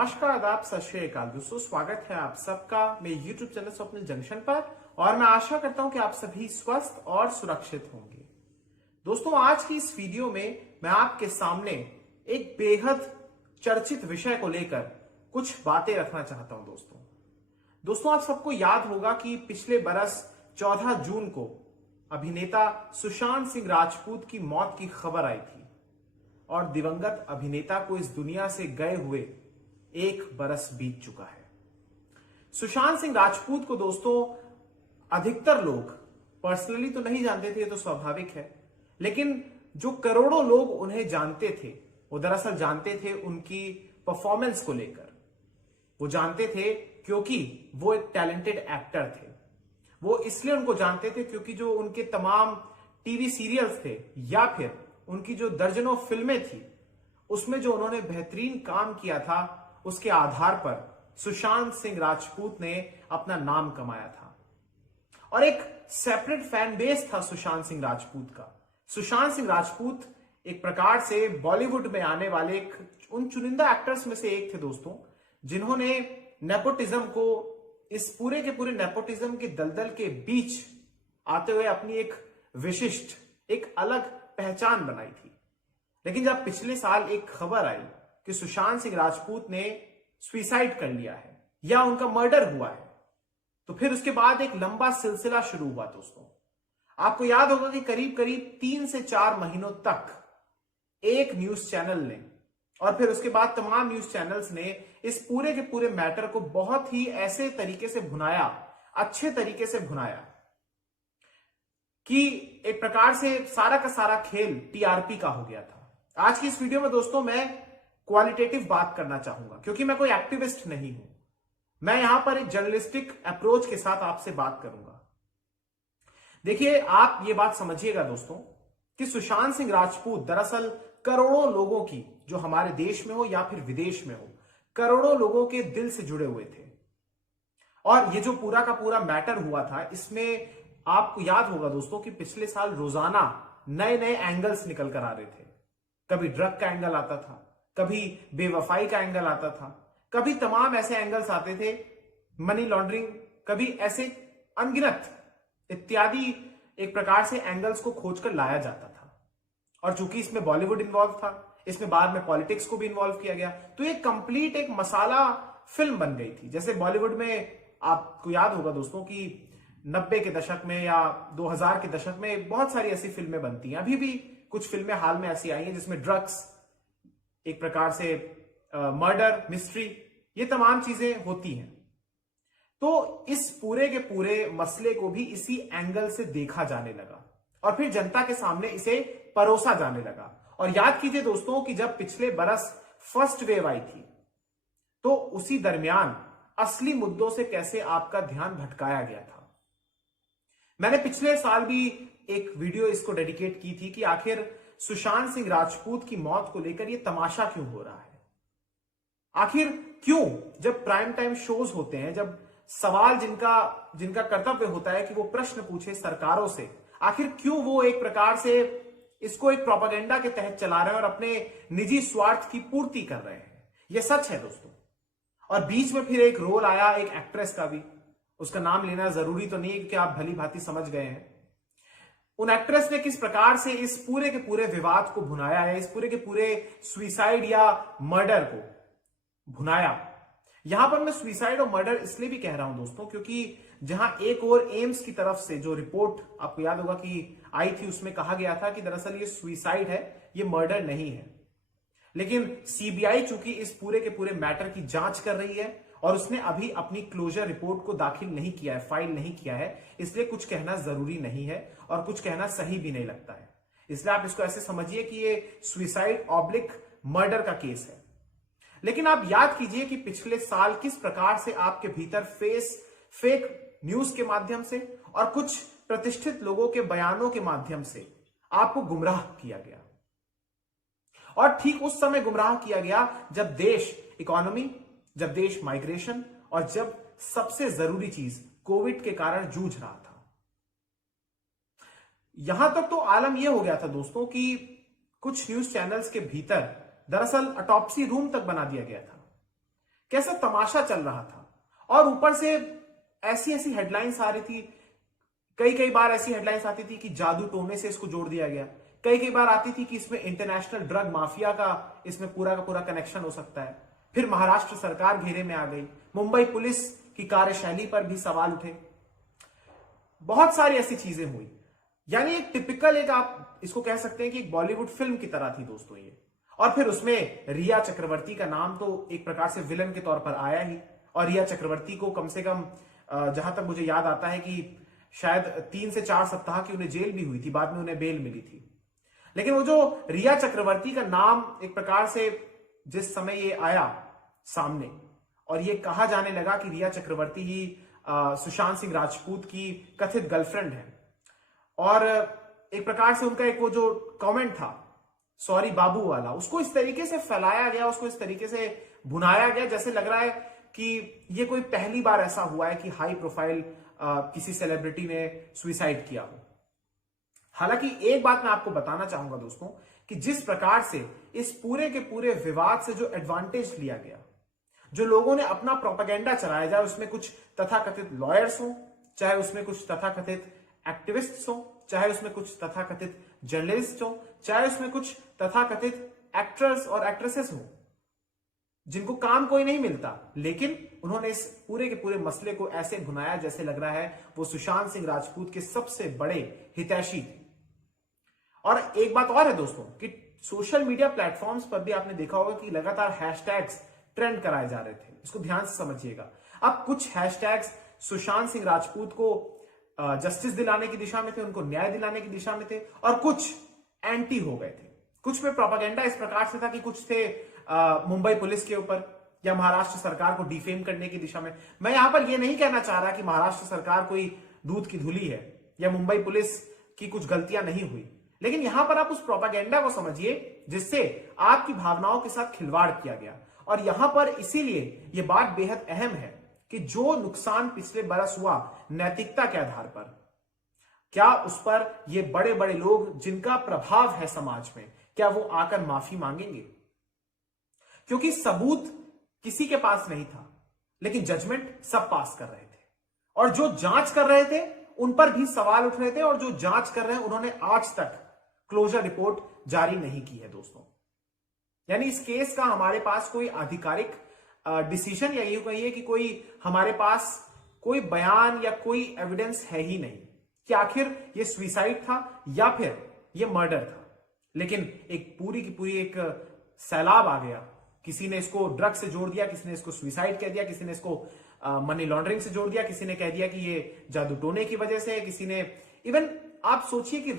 नमस्कार, आदाब, सत श्री अकाल दोस्तों। स्वागत है आप सबका मेरे YouTube चैनल स्वप्निल जंक्शन पर और मैं आशा करता हूं कि आप सभी स्वस्थ और सुरक्षित होंगे। दोस्तों, आज की इस वीडियो में मैं आपके सामने एक बेहद चर्चित विषय को लेकर कुछ बातें रखना चाहता हूं। दोस्तों, आप सबको याद होगा कि पिछले बरस 14 जून को अभिनेता सुशांत सिंह राजपूत की मौत की खबर आई थी और दिवंगत अभिनेता को इस दुनिया से गए हुए 1 बरस बीत चुका है। सुशांत सिंह राजपूत को दोस्तों अधिकतर लोग पर्सनली तो नहीं जानते थे, ये तो स्वाभाविक है, लेकिन जो करोड़ों लोग उन्हें जानते थे वो दरअसल जानते थे उनकी परफॉर्मेंस को लेकर। वो जानते थे क्योंकि वो एक टैलेंटेड एक्टर थे। वो इसलिए उनको जानते थे क्योंकि जो उनके तमाम टीवी सीरियल्स थे या फिर उनकी जो दर्जनों फिल्में थी उसमें जो उन्होंने बेहतरीन काम किया था, उसके आधार पर सुशांत सिंह राजपूत ने अपना नाम कमाया था और एक सेपरेट फैन बेस था सुशांत सिंह राजपूत का। सुशांत सिंह राजपूत एक प्रकार से बॉलीवुड में आने वाले उन चुनिंदा एक्टर्स में से एक थे दोस्तों, जिन्होंने नेपोटिज्म को, इस पूरे के पूरे नेपोटिज्म के दलदल के बीच आते हुए अपनी एक विशिष्ट, एक अलग पहचान बनाई थी। लेकिन जब पिछले साल एक खबर आई कि सुशांत सिंह राजपूत ने सुसाइड कर लिया है या उनका मर्डर हुआ है, तो फिर उसके बाद एक लंबा सिलसिला शुरू हुआ दोस्तों। आपको याद होगा कि करीब करीब 3 से 4 महीनों तक एक न्यूज चैनल ने और फिर उसके बाद तमाम न्यूज चैनल्स ने इस पूरे के पूरे मैटर को बहुत ही ऐसे तरीके से भुनाया, अच्छे तरीके से भुनाया कि एक प्रकार से सारा का सारा खेल टीआरपी का हो गया था। आज की इस वीडियो में दोस्तों मैं क्वालिटेटिव बात करना चाहूंगा क्योंकि मैं कोई एक्टिविस्ट नहीं हूं। मैं यहां पर एक जर्नलिस्टिक अप्रोच के साथ आपसे बात करूंगा। देखिए, आप ये बात समझिएगा दोस्तों कि सुशांत सिंह राजपूत दरअसल करोड़ों लोगों की, जो हमारे देश में हो या फिर विदेश में हो, करोड़ों लोगों के दिल से जुड़े हुए थे। और ये जो पूरा का पूरा मैटर हुआ था, इसमें आपको याद होगा दोस्तों कि पिछले साल रोजाना नए नए एंगल्स निकल कर आ रहे थे। कभी ड्रग का एंगल आता था, कभी बेवफाई का एंगल आता था, कभी तमाम ऐसे एंगल्स आते थे, मनी लॉन्ड्रिंग, कभी ऐसे अनगिनत इत्यादि एक प्रकार से एंगल्स को खोजकर लाया जाता था। और चूंकि इसमें बॉलीवुड इन्वॉल्व था, इसमें बाद में पॉलिटिक्स को भी इन्वॉल्व किया गया, तो ये कंप्लीट एक मसाला फिल्म बन गई थी। जैसे बॉलीवुड में आपको याद होगा दोस्तों कि 90 के दशक में या 2000 के दशक में बहुत सारी ऐसी फिल्में बनती हैं। अभी भी कुछ फिल्में हाल में ऐसी आई हैं जिसमें ड्रग्स, एक प्रकार से मर्डर, मिस्ट्री, ये तमाम चीजें होती हैं। तो इस पूरे के पूरे मसले को भी इसी एंगल से देखा जाने लगा और फिर जनता के सामने इसे परोसा जाने लगा। और याद कीजिए दोस्तों कि जब पिछले बरस फर्स्ट वेव आई थी तो उसी दरमियान असली मुद्दों से कैसे आपका ध्यान भटकाया गया था। मैंने पिछले साल भी एक वीडियो इसको डेडिकेट की थी कि आखिर सुशांत सिंह राजपूत की मौत को लेकर यह तमाशा क्यों हो रहा है। आखिर क्यों, जब प्राइम टाइम शोज होते हैं, जब सवाल जिनका कर्तव्य होता है कि वो प्रश्न पूछे सरकारों से, आखिर क्यों वो एक प्रकार से इसको एक प्रोपेगेंडा के तहत चला रहे हैं और अपने निजी स्वार्थ की पूर्ति कर रहे हैं। यह सच है दोस्तों। और बीच में फिर एक रोल आया एक एक्ट्रेस का भी, उसका नाम लेना जरूरी तो नहीं है क्योंकि आप भली भांति समझ गए हैं। उन एक्ट्रेस ने किस प्रकार से इस पूरे के पूरे विवाद को भुनाया है, इस पूरे के पूरे सुसाइड या मर्डर को भुनाया। यहां पर मैं सुसाइड और मर्डर इसलिए भी कह रहा हूं दोस्तों क्योंकि जहां एक और एम्स की तरफ से जो रिपोर्ट आपको याद होगा कि आई थी, उसमें कहा गया था कि दरअसल ये सुसाइड है, ये मर्डर नहीं है। लेकिन सीबीआई चूंकि इस पूरे के पूरे मैटर की जांच कर रही है और उसने अभी अपनी क्लोजर रिपोर्ट को दाखिल नहीं किया है, फाइल नहीं किया है, इसलिए कुछ कहना जरूरी नहीं है और कुछ कहना सही भी नहीं लगता है। इसलिए आप इसको ऐसे समझिए कि ये सुसाइड ऑब्लिक मर्डर का केस है। लेकिन आप याद कीजिए कि पिछले साल किस प्रकार से आपके भीतर फेक न्यूज के माध्यम से और कुछ प्रतिष्ठित लोगों के बयानों के माध्यम से आपको गुमराह किया गया। और ठीक उस समय गुमराह किया गया जब देश इकोनॉमी, जब देश माइग्रेशन और जब सबसे जरूरी चीज कोविड के कारण जूझ रहा था। यहां तक तो आलम यह हो गया था दोस्तों कि कुछ न्यूज चैनल्स के भीतर दरअसल ऑटोप्सी रूम तक बना दिया गया था कैसा तमाशा चल रहा था। और ऊपर से ऐसी ऐसी हेडलाइंस आ रही थी, कई कई बार ऐसी हेडलाइंस आती थी कि जादू टोने से इसको जोड़ दिया गया, कई कई बार आती थी कि इसमें इंटरनेशनल ड्रग माफिया का इसमें पूरा का पूरा कनेक्शन हो सकता है। फिर महाराष्ट्र सरकार घेरे में आ गई, मुंबई पुलिस की कार्यशैली पर भी सवाल उठे, बहुत सारी ऐसी चीजें हुई। यानी एक टिपिकल, एक आप इसको कह सकते हैं कि एक बॉलीवुड फिल्म की तरह थी दोस्तों ये। और फिर उसमें रिया चक्रवर्ती का नाम तो एक प्रकार से विलन के तौर पर आया ही। और रिया चक्रवर्ती को कम से कम जहां तक मुझे याद आता है कि शायद 3 से 4 सप्ताह की उन्हें जेल भी हुई थी, बाद में उन्हें बेल मिली थी। लेकिन वो जो रिया चक्रवर्ती का नाम एक प्रकार से जिस समय ये आया सामने और ये कहा जाने लगा कि रिया चक्रवर्ती ही सुशांत सिंह राजपूत की कथित गर्लफ्रेंड है, और एक प्रकार से उनका एक वो जो कमेंट था सॉरी बाबू वाला, उसको इस तरीके से फैलाया गया, उसको इस तरीके से भुनाया गया जैसे लग रहा है कि ये कोई पहली बार ऐसा हुआ है कि हाई प्रोफाइल किसी सेलिब्रिटी ने सुसाइड किया हो। हालांकि एक बात मैं आपको बताना चाहूंगा दोस्तों कि जिस प्रकार से इस पूरे के पूरे विवाद से जो एडवांटेज लिया गया, जो लोगों ने अपना प्रोपेगेंडा चलाया जाए, उसमें कुछ तथाकथित लॉयर्स हो, चाहे उसमें कुछ तथाकथित एक्टिविस्ट्स हो, चाहे उसमें कुछ तथाकथित जर्नलिस्ट हो, चाहे उसमें कुछ तथाकथित एक्टर्स और एक्ट्रेसेस हो, जिनको काम कोई नहीं मिलता, लेकिन उन्होंने इस पूरे के पूरे मसले को ऐसे भुनाया जैसे लग रहा है वो सुशांत सिंह राजपूत के सबसे बड़े हितैषी थे। और एक बात और है दोस्तों कि सोशल मीडिया प्लेटफॉर्म्स पर भी आपने देखा होगा कि लगातार हैशटैग्स ट्रेंड कराए जा रहे थे। इसको ध्यान से समझिएगा। अब कुछ हैशटैग्स सुशांत सिंह राजपूत को जस्टिस दिलाने की दिशा में थे, उनको न्याय दिलाने की दिशा में थे, और कुछ एंटी हो गए थे। कुछ में प्रोपेगेंडा इस प्रकार से था कि कुछ थे मुंबई पुलिस के ऊपर या महाराष्ट्र सरकार को डिफेम करने की दिशा में। मैं यहां पर यह नहीं कहना चाह रहा कि महाराष्ट्र सरकार कोई दूध की धुली है या मुंबई पुलिस की कुछ गलतियां नहीं हुई, लेकिन यहां पर आप उस प्रोपेगेंडा को समझिए जिससे आपकी भावनाओं के साथ खिलवाड़ किया गया। और यहां पर इसीलिए यह बात बेहद अहम है कि जो नुकसान पिछले बरस हुआ नैतिकता के आधार पर, क्या उस पर ये बड़े बड़े लोग जिनका प्रभाव है समाज में, क्या वो आकर माफी मांगेंगे? क्योंकि सबूत किसी के पास नहीं था, लेकिन जजमेंट सब पास कर रहे थे, और जो जांच कर रहे थे उन पर भी सवाल उठ रहे थे, और जो जांच कर रहे हैं उन्होंने आज तक क्लोजर रिपोर्ट जारी नहीं की है दोस्तों। यानी इस केस का हमारे पास कोई आधिकारिक डिसीजन या यूं कहिए कि कोई हमारे पास कोई बयान या कोई एविडेंस है ही नहीं कि आखिर ये सुसाइड था या फिर ये मर्डर था। लेकिन एक पूरी की पूरी एक सैलाब आ गया। किसी ने इसको ड्रग से जोड़ दिया, किसी ने इसको सुसाइड कह दिया, किसी ने इसको मनी लॉन्ड्रिंग से जोड़ दिया, किसी ने कह दिया कि ये जादू टोने की वजह से, किसी ने इवन आप सोचिए कि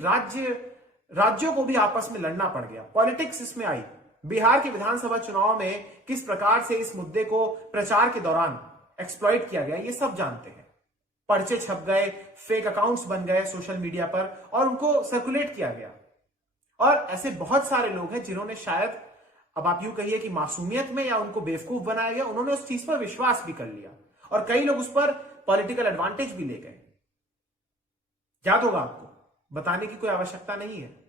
राज्यों को भी आपस में लड़ना पड़ गया, पॉलिटिक्स इसमें आई। बिहार के विधानसभा चुनाव में किस प्रकार से इस मुद्दे को प्रचार के दौरान एक्सप्लॉइट किया गया ये सब जानते हैं। पर्चे छप गए, फेक अकाउंट्स बन गए सोशल मीडिया पर और उनको सर्कुलेट किया गया। और ऐसे बहुत सारे लोग हैं जिन्होंने शायद, अब आप यूं कहिए कि मासूमियत में या उनको बेवकूफ बनाया गया, उन्होंने उस चीज पर विश्वास भी कर लिया और कई लोग उस पर पॉलिटिकल एडवांटेज भी ले गए। याद होगा आपको, बताने की कोई आवश्यकता नहीं है।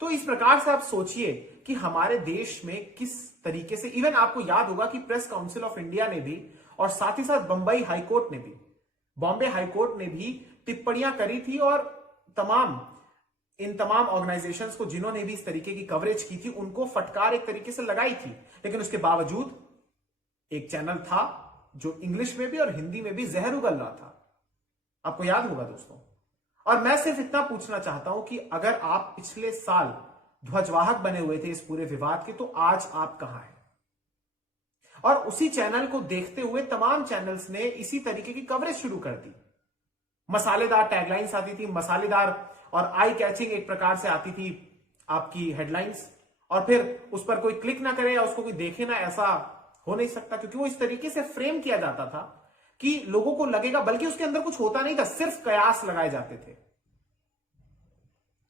तो इस प्रकार से आप सोचिए कि हमारे देश में किस तरीके से, इवन आपको याद होगा कि प्रेस काउंसिल ऑफ इंडिया ने भी और साथ ही साथ बॉम्बे हाईकोर्ट ने भी टिप्पणियां करी थी, और इन तमाम ऑर्गेनाइजेशंस को जिन्होंने भी इस तरीके की कवरेज की थी उनको फटकार एक तरीके से लगाई थी। लेकिन उसके बावजूद एक चैनल था जो इंग्लिश में भी और हिंदी में भी जहर उगल रहा था, आपको याद होगा दोस्तों। और मैं सिर्फ इतना पूछना चाहता हूं कि अगर आप पिछले साल ध्वजवाहक बने हुए थे इस पूरे विवाद के, तो आज आप कहां हैं? और उसी चैनल को देखते हुए तमाम चैनल्स ने इसी तरीके की कवरेज शुरू कर दी। मसालेदार टैगलाइंस आती थी, मसालेदार और आई कैचिंग एक प्रकार से आती थी आपकी हेडलाइंस, और फिर उस पर कोई क्लिक ना करे या उसको कोई देखे ना, ऐसा हो नहीं सकता, क्योंकि वो इस तरीके से फ्रेम किया जाता था कि लोगों को लगेगा, बल्कि उसके अंदर कुछ होता नहीं था, सिर्फ कयास लगाए जाते थे।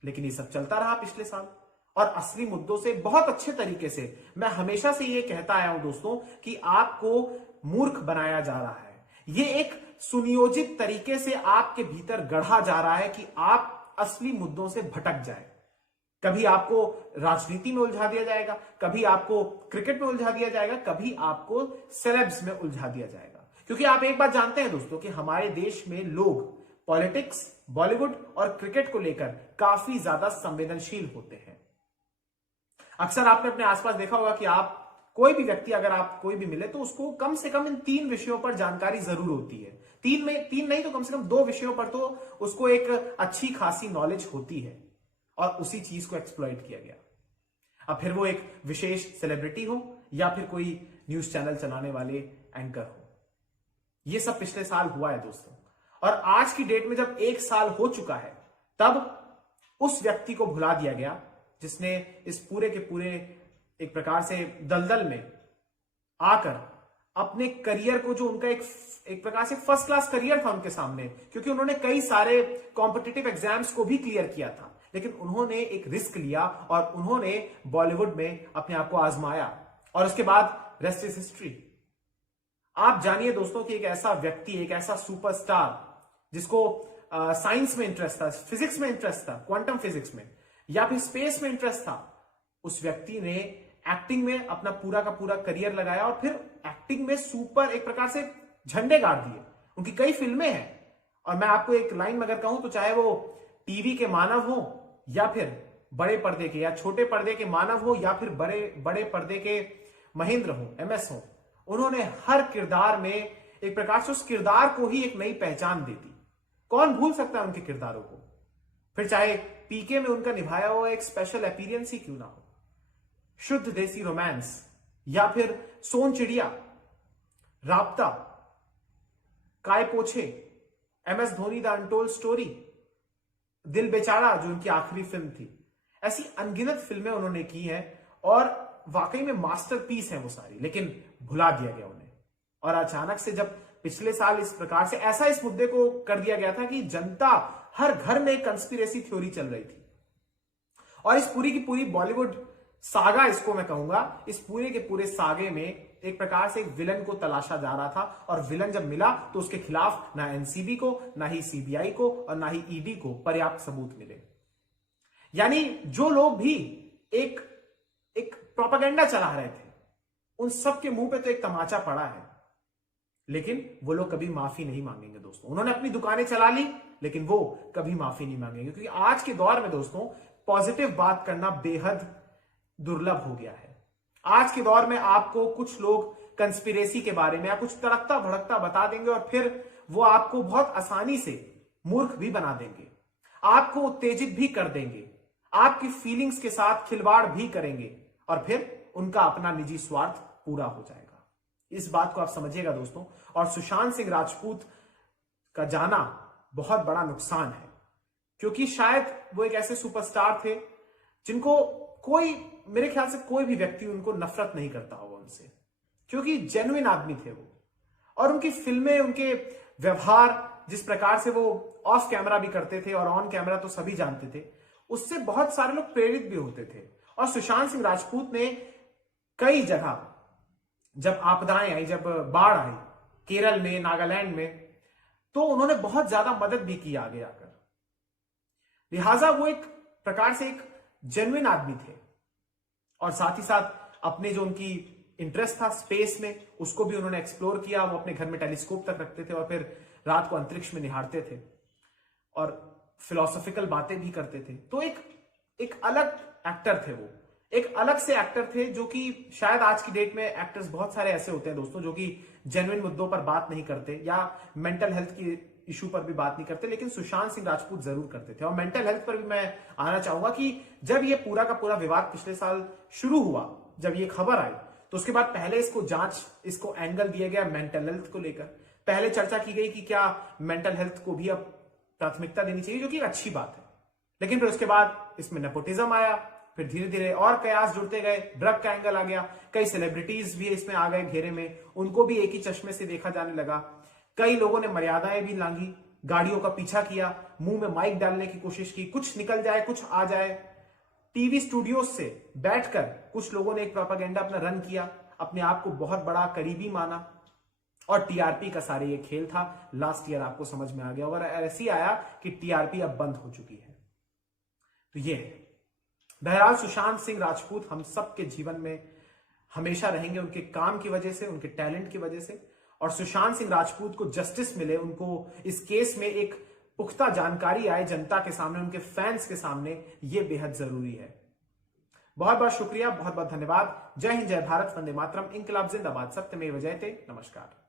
लेकिन ये सब चलता रहा पिछले साल, और असली मुद्दों से बहुत अच्छे तरीके से मैं हमेशा से ये कहता आया हूं दोस्तों कि आपको मूर्ख बनाया जा रहा है। ये एक सुनियोजित तरीके से आपके भीतर गढ़ा जा रहा है कि आप असली मुद्दों से भटक जाए। कभी आपको राजनीति में उलझा दिया जाएगा, कभी आपको क्रिकेट में उलझा दिया जाएगा, कभी आपको सेलेब्स में उलझा दिया जाएगा। क्योंकि आप एक बात जानते हैं दोस्तों कि हमारे देश में लोग पॉलिटिक्स, बॉलीवुड और क्रिकेट को लेकर काफी ज्यादा संवेदनशील होते हैं। अक्सर आपने अपने आसपास देखा होगा कि आप कोई भी व्यक्ति, अगर आप कोई भी मिले तो उसको कम से कम इन 3 विषयों पर जानकारी जरूर होती है। 3 नहीं तो कम से कम 2 विषयों पर तो उसको एक अच्छी खासी नॉलेज होती है और उसी चीज को एक्सप्लॉइट किया गया। अब फिर वो एक विशेष सेलिब्रिटी हो या फिर कोई न्यूज चैनल चलाने वाले एंकर हो। ये सब पिछले साल हुआ है दोस्तों, और आज की डेट में जब 1 साल हो चुका है तब उस व्यक्ति को भुला दिया गया जिसने इस पूरे के पूरे एक प्रकार से दलदल में आकर अपने करियर को, जो उनका एक प्रकार से फर्स्ट क्लास करियर था उनके सामने, क्योंकि उन्होंने कई सारे कॉम्पिटिटिव एग्जाम्स को भी क्लियर किया था, लेकिन उन्होंने एक रिस्क लिया और उन्होंने बॉलीवुड में अपने आप को आजमाया और उसके बाद रेस्ट इज हिस्ट्री। आप जानिए दोस्तों कि एक ऐसा व्यक्ति, एक ऐसा सुपरस्टार जिसको साइंस में इंटरेस्ट था, फिजिक्स में इंटरेस्ट था, क्वांटम फिजिक्स में या फिर स्पेस में इंटरेस्ट था, उस व्यक्ति ने एक्टिंग में अपना पूरा का पूरा करियर लगाया और फिर एक्टिंग में सुपर एक प्रकार से झंडे गाड़ दिए। उनकी कई फिल्में हैं और मैं आपको एक लाइन में अगर कहूं तो चाहे वो टीवी के मानव हो या फिर बड़े पर्दे के या छोटे पर्दे के मानव हो या फिर बड़े बड़े पर्दे के महेंद्र हो, MS हो, उन्होंने हर किरदार में एक प्रकार से उस किरदार को ही एक नई पहचान दी थी। कौन भूल सकता है उनके किरदारों को? फिर चाहे पीके में उनका निभाया हुआ एक स्पेशल अपीयरेंस ही क्यों ना हो, शुद्ध देसी रोमांस या फिर सोन चिड़िया, राबता, काय पोछे, MS Dhoni the untold story, दिल बेचारा जो उनकी आखिरी फिल्म थी, ऐसी अनगिनत फिल्में उन्होंने की हैं और वाकई में मास्टरपीस हैं वो सारी, लेकिन भुला दिया गया उन्हें। और अचानक से जब पिछले साल इस प्रकार से ऐसा इस मुद्दे को कर दिया गया था कि जनता हर घर में कंस्पिरेसी थ्योरी चल रही थी और इस पूरी की पूरी बॉलीवुड सागा, इसको मैं कहूंगा, इस पूरे के पूरे सागे में एक प्रकार से एक विलन को तलाशा जा रहा था और विलन जब मिला तो उसके खिलाफ ना एनसीबी को, ना ही सीबीआई को और ना ही ईडी को पर्याप्त सबूत मिले। यानी जो लोग भी एक प्रोपेगेंडा चला रहे थे उन सब के मुंह पे तो एक तमाचा पड़ा है, लेकिन वो लोग कभी माफी नहीं मांगेंगे दोस्तों। उन्होंने अपनी दुकानें चला ली लेकिन वो कभी माफी नहीं मांगेंगे, क्योंकि आज के दौर में दोस्तों पॉजिटिव बात करना बेहद दुर्लभ हो गया है। आज के दौर में आपको कुछ लोग कंस्पिरेसी के बारे में या कुछ तड़कता भड़कता बता देंगे और फिर वो आपको बहुत आसानी से मूर्ख भी बना देंगे, आपको उत्तेजित भी कर देंगे, आपकी फीलिंग्स के साथ खिलवाड़ भी करेंगे और फिर उनका अपना निजी स्वार्थ पूरा हो जाएगा। इस बात को आप समझिएगा दोस्तों। और सुशांत सिंह राजपूत का जाना बहुत बड़ा नुकसान है, क्योंकि शायद वो एक ऐसे सुपरस्टार थे जिनको कोई, मेरे ख्याल से कोई भी व्यक्ति उनको नफरत नहीं करता होगा उनसे, क्योंकि जेन्युइन आदमी थे वो। और उनकी फिल्में, उनके व्यवहार, जिस प्रकार से वो ऑफ कैमरा भी करते थे और ऑन कैमरा तो सभी जानते थे, उससे बहुत सारे लोग प्रेरित भी होते थे। और सुशांत सिंह राजपूत ने कई जगह जब आपदाएं आई, जब बाढ़ आई केरल में, नागालैंड में, तो उन्होंने बहुत ज्यादा मदद भी की आगे आकर। लिहाजा वो एक प्रकार से एक जेन्युइन आदमी थे और साथ ही साथ अपने जो उनकी इंटरेस्ट था स्पेस में, उसको भी उन्होंने एक्सप्लोर किया। वो अपने घर में टेलीस्कोप तक रखते थे और फिर रात को अंतरिक्ष में निहारते थे और फिलोसॉफिकल बातें भी करते थे। तो एक अलग एक्टर थे वो, एक अलग से एक्टर थे, जो कि शायद आज की डेट में एक्टर्स बहुत सारे ऐसे होते हैं दोस्तों जो कि जेन्युइन मुद्दों पर बात नहीं करते या मेंटल हेल्थ की इशू पर भी बात नहीं करते, लेकिन सुशांत सिंह राजपूत जरूर करते थे। और मेंटल हेल्थ पर भी मैं आना चाहूंगा कि जब ये पूरा का पूरा विवाद पिछले साल शुरू हुआ, जब ये खबर आई, तो उसके बाद पहले इसको एंगल दिया गया मेंटल हेल्थ को लेकर। पहले चर्चा की गई कि क्या मेंटल हेल्थ को भी अब प्राथमिकता देनी चाहिए, जो कि अच्छी बात है। लेकिन फिर उसके बाद इसमें नेपोटिज्म आया, फिर धीरे धीरे और कयास जुड़ते गए, ड्रग का एंगल आ गया, कई सेलिब्रिटीज भी इसमें आ गए घेरे में, उनको भी एक ही चश्मे से देखा जाने लगा। कई लोगों ने मर्यादाएं भी लांगी, गाड़ियों का पीछा किया, मुंह में माइक डालने की कोशिश की, कुछ निकल जाए कुछ आ जाए। टीवी स्टूडियो से बैठकर कुछ लोगों ने एक प्रोपेगेंडा अपना रन किया, अपने आप को बहुत बड़ा करीबी माना और टीआरपी का सारे ये खेल था। लास्ट ईयर आपको समझ में आ गया और ऐसे ही आया कि टीआरपी अब बंद हो चुकी है। तो ये है। बहरहाल सुशांत सिंह राजपूत हम सबके जीवन में हमेशा रहेंगे, उनके काम की वजह से, उनके टैलेंट की वजह से। और सुशांत सिंह राजपूत को जस्टिस मिले, उनको इस केस में एक पुख्ता जानकारी आए जनता के सामने, उनके फैंस के सामने, यह बेहद जरूरी है। बहुत बहुत शुक्रिया, बहुत बहुत धन्यवाद। जय हिंद, जय भारत, वंदे मातरम, इंकलाब जिंदाबाद, सत्यमेव जयते। नमस्कार।